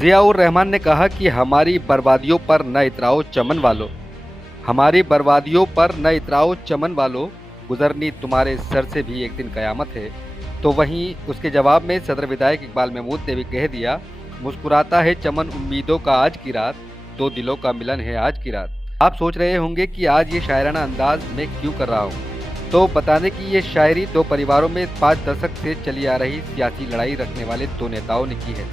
जियाउर रहमान ने कहा कि हमारी बर्बादियों पर न इतराओ चमन वालों, हमारी बर्बादियों पर न इतराओ चमन वालों, गुजरनी तुम्हारे सर से भी एक दिन कयामत है। तो वहीं उसके जवाब में सदर विधायक इकबाल महमूद ने भी कह दिया, मुस्कुराता है चमन उम्मीदों का आज की रात, दो दिलों का मिलन है आज की रात। आप सोच रहे होंगे कि आज ये शायराना अंदाज मैं क्यों कर रहा हूँ, तो बताने की ये शायरी दो परिवारों में 5 दशक से चली आ रही सियासी लड़ाई रखने वाले दो नेताओं ने की है।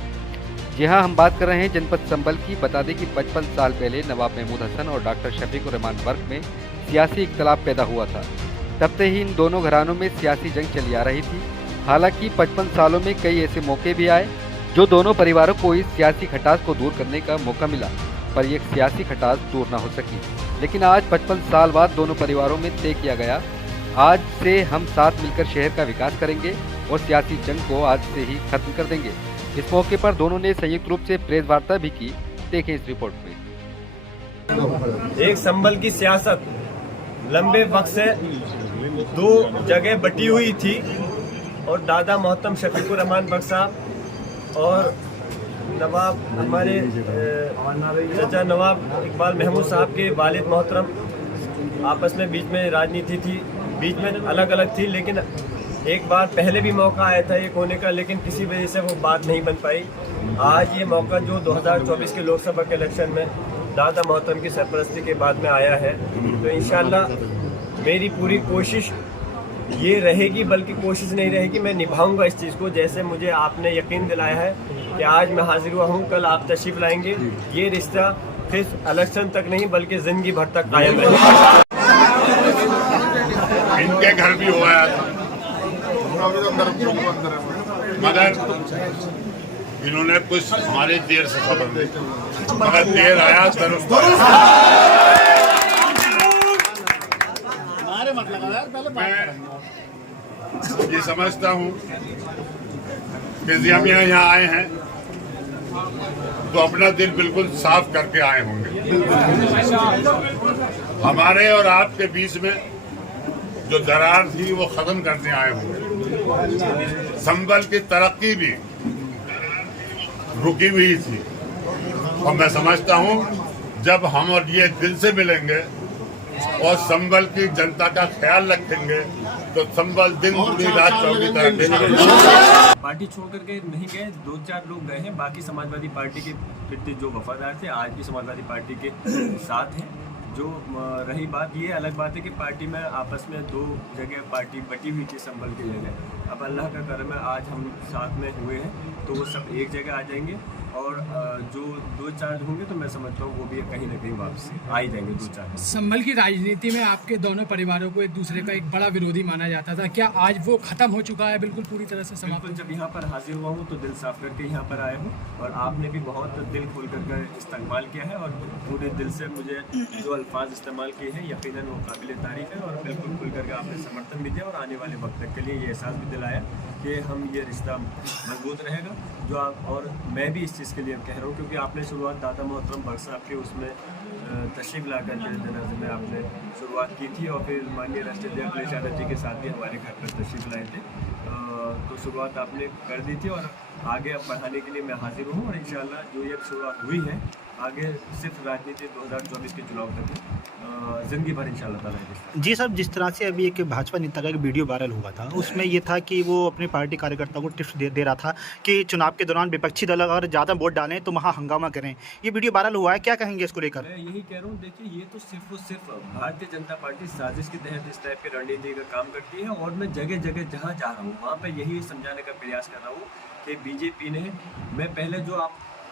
जी हाँ, हम बात कर रहे हैं जनपद संभल की। बता दें कि 55 साल पहले नवाब महमूद हसन और डॉक्टर शफीकुर रहमान वर्क में सियासी इख्तलाफ पैदा हुआ था। तब से ही इन दोनों घरानों में सियासी जंग चली आ रही थी। हालांकि 55 सालों में कई ऐसे मौके भी आए जो दोनों परिवारों को इस सियासी खटास को दूर करने का मौका मिला, पर यह सियासी खटास दूर न हो सकी। लेकिन आज 55 साल बाद दोनों परिवारों में तय किया गया, आज से हम साथ मिलकर शहर का विकास करेंगे और सियासी जंग को आज से ही खत्म कर देंगे। इस मौके पर दोनों ने संयुक्त रूप से प्रेस वार्ता भी की। देखें इस रिपोर्ट में। एक संभल की सियासत लंबे वक्त से दो जगह बटी हुई थी और दादा मोहतरम शफीकुर रहमान बख्श साहब और नवाब हमारे चाचा नवाब इकबाल महमूद साहब के वालिद मोहतरम आपस में बीच में राजनीति थी, बीच में अलग अलग थी। लेकिन एक बार पहले भी मौका आया था एक होने का, लेकिन किसी वजह से वो बात नहीं बन पाई। आज ये मौका जो 2024 के लोकसभा के इलेक्शन में दादा मोहतरम की सरपरस्ती के बाद में आया है, तो इंशाल्लाह मेरी पूरी कोशिश ये रहेगी, बल्कि कोशिश नहीं रहेगी, मैं निभाऊंगा इस चीज़ को। जैसे मुझे आपने यकीन दिलाया है कि आज मैं हाजिर हुआ हूँ, कल आप तशरीफ लाएंगे, ये रिश्ता सिर्फ इलेक्शन तक नहीं बल्कि जिंदगी भर तक कायम रहेगा। इनके घर भी हुआ था, मगर इन्होंने कुछ हमारे देर से खबर दी, मगर देर आया दुरुस्त मैं ये समझता हूँ कि जियामिया यहाँ आए हैं तो अपना दिल बिल्कुल साफ करके आए होंगे। हमारे और आपके बीच में जो दरार थी वो खत्म करने आए होंगे। संभल की तरक्की भी रुकी हुई थी और मैं समझता हूँ जब हम और ये दिल से मिलेंगे और संभल की जनता का ख्याल रखेंगे तो संभल दिन पूरी रात चौकी तरह पार्टी छोड़ करके नहीं गए, 2-4 लोग गए हैं, बाकी समाजवादी पार्टी के प्रति जो वफादार थे आज भी समाजवादी पार्टी के साथ हैं। जो रही बात, ये अलग बात है कि पार्टी में आपस में दो जगह पार्टी बटी हुई थी संभल की जगह। अब अल्लाह का करम है आज हम साथ में हुए हैं तो वो सब एक जगह आ जाएंगे और जो 2-4 होंगे तो मैं समझता हूँ वो भी कहीं ना कहीं वापस आ ही जाएंगे 2-4। संभल की राजनीति में आपके दोनों परिवारों को एक दूसरे का एक बड़ा विरोधी माना जाता था, क्या आज वो खत्म हो चुका है बिल्कुल पूरी तरह से समाप्त? जब यहाँ पर हाजिर हुआ हूँ तो दिल साफ करके यहाँ पर आया हूँ और आपने भी बहुत दिल खोल कर इस्तेमाल किया है और पूरे दिल से मुझे जो अल्फाज इस्तेमाल किए हैं यकीनन वो काबिल तारीफ है और बिल्कुल खुल करके आपने समर्थन भी दिया और आने वाले वक्त तक के लिए ये एहसास भी दिलाया कि हम ये रिश्ता मजबूत रहेगा जो आप। और मैं भी इस चीज़ के लिए कह रहा हूँ क्योंकि आपने शुरुआत दादा मोहतरम बख्श साहब के उसमें तशरीफ ला कर के जनाजे में आपने शुरुआत की थी और फिर माननीय राष्ट्रीय अखिलेश यादव जी के साथ भी हमारे घर पर तशरीफ लाए थे, तो शुरुआत आपने कर दी थी और आगे अब बढ़ाने के लिए मैं हाजिर हूँ और इंशाल्लाह जो ये शुरुआत हुई है आगे सिर्फ राजनीति 2024 के चुनाव तक जिंदगी भर इंशाल्लाह ताला है। जी साहब, जिस तरह से अभी एक भाजपा नेता का एक वीडियो वायरल हुआ था उसमें ये था कि वो अपने पार्टी कार्यकर्ताओं को टिप्स दे रहा था कि चुनाव के दौरान विपक्षी दल अगर ज़्यादा वोट डालें तो वहाँ हंगामा करें। ये वीडियो वायरल हुआ है, क्या कहेंगे इसको लेकर? मैं यही कह रहा हूँ, देखिए ये तो सिर्फ और सिर्फ भारतीय जनता पार्टी साजिश के तहत इस टाइप की रणनीति का काम करती है और मैं जगह जगह जहाँ जा रहा हूँ वहाँ पर यही समझाने का प्रयास कर रहा हूँ कि बीजेपी ने, मैं पहले जो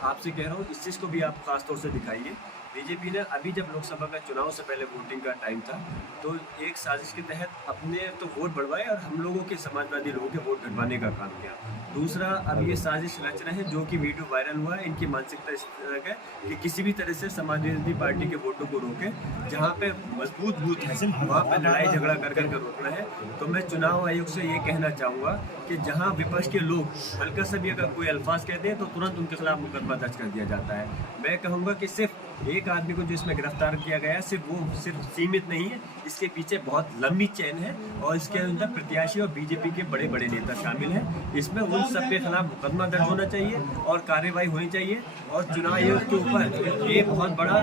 आपसे कह रहा हूँ इस चीज़ को भी आप खासतौर से दिखाइए। बीजेपी ने अभी जब लोकसभा का चुनाव से पहले वोटिंग का टाइम था तो एक साजिश के तहत अपने तो वोट बढ़वाए और हम लोगों के समाजवादी लोगों के वोट घटवाने का काम किया। दूसरा, अब ये साजिश रच रहे हैं जो कि वीडियो वायरल हुआ है, इनकी मानसिकता इस तरह है कि किसी भी तरह से समाजवादी पार्टी के वोटों को रोके, जहाँ पे मजबूत बूथ है वहाँ पे लड़ाई झगड़ा कर करके रोकना है। तो मैं चुनाव आयोग से ये कहना चाहूँगा कि जहाँ विपक्ष के लोग हल्का सा भी अगर कोई अल्फाज कहते हैं तो तुरंत उनके खिलाफ मुकदमा दर्ज कर दिया जाता है। मैं कहूँगा कि सिर्फ एक आदमी को जो इसमें गिरफ्तार किया गया सिर्फ सीमित नहीं है, इसके पीछे बहुत लंबी चेन है और इसके अंदर प्रत्याशी और बीजेपी के बड़े बड़े नेता शामिल हैं। इसमें उन सब के खिलाफ मुकदमा दर्ज होना चाहिए और कार्रवाई होनी चाहिए। और चुनाव आयोग के ऊपर ये बहुत बड़ा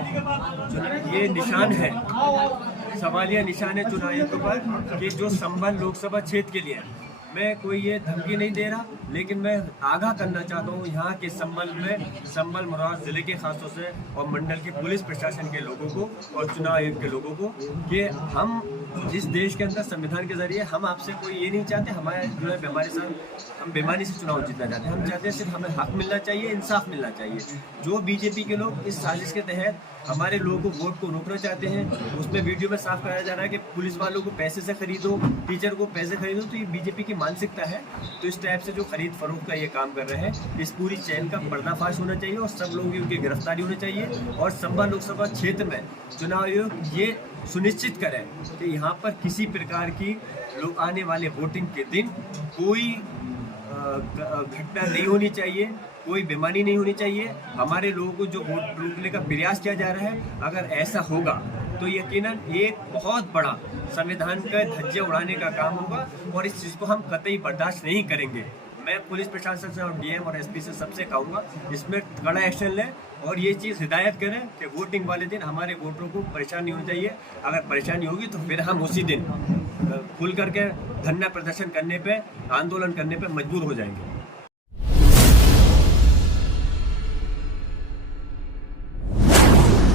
ये निशान है, सवालिया निशान है चुनाव आयोग के ऊपर कि जो संभल लोकसभा क्षेत्र के लिए है। मैं कोई ये धमकी नहीं दे रहा, लेकिन मैं आगाह करना चाहता हूँ यहाँ के संभल मुराद ज़िले के खासतौर से और मंडल के पुलिस प्रशासन के लोगों को और चुनाव आयोग के लोगों को कि हम जिस देश के अंदर संविधान के जरिए हम आपसे कोई ये नहीं चाहते हमारे जो है हमारे साथ हम बेईमानी से चुनाव जीतना चाहते हैं। हम चाहते हैं सिर्फ हमें हक मिलना चाहिए, इंसाफ मिलना चाहिए। जो बीजेपी के लोग इस साजिश के तहत हमारे लोगों को वोट को रोकना चाहते हैं, उसमें वीडियो में साफ कराया जा रहा है कि पुलिस वालों को पैसे से खरीदो, टीचर को पैसे खरीदो, तो ये बीजेपी की मानसिकता है। तो इस टाइप से जो खरीद फरोख्त का ये काम कर रहे हैं, इस पूरी चैन का पर्दाफाश होना चाहिए और सब लोगों की उनकी गिरफ्तारी होनी चाहिए। और संभल लोकसभा क्षेत्र में चुनाव आयोग ये सुनिश्चित करें कि यहाँ पर किसी प्रकार की लोग आने वाले वोटिंग के दिन कोई घटना नहीं होनी चाहिए, कोई बेईमानी नहीं होनी चाहिए। हमारे लोगों को जो वोट रोकने का प्रयास किया जा रहा है, अगर ऐसा होगा तो यकीनन एक बहुत बड़ा संविधान का धज्जे उड़ाने का काम होगा और इस चीज़ को हम कतई बर्दाश्त नहीं करेंगे। मैं पुलिस प्रशासन से और डीएम और एसपी से सबसे कहूँगा इसमें कड़ा एक्शन लें और ये चीज़ हिदायत करें कि वोटिंग वाले दिन हमारे वोटरों को परेशानी होनी चाहिए। अगर परेशानी होगी तो फिर हम उसी दिन खुल करके धरना प्रदर्शन करने पे, आंदोलन करने पे मजबूर हो जाएंगे।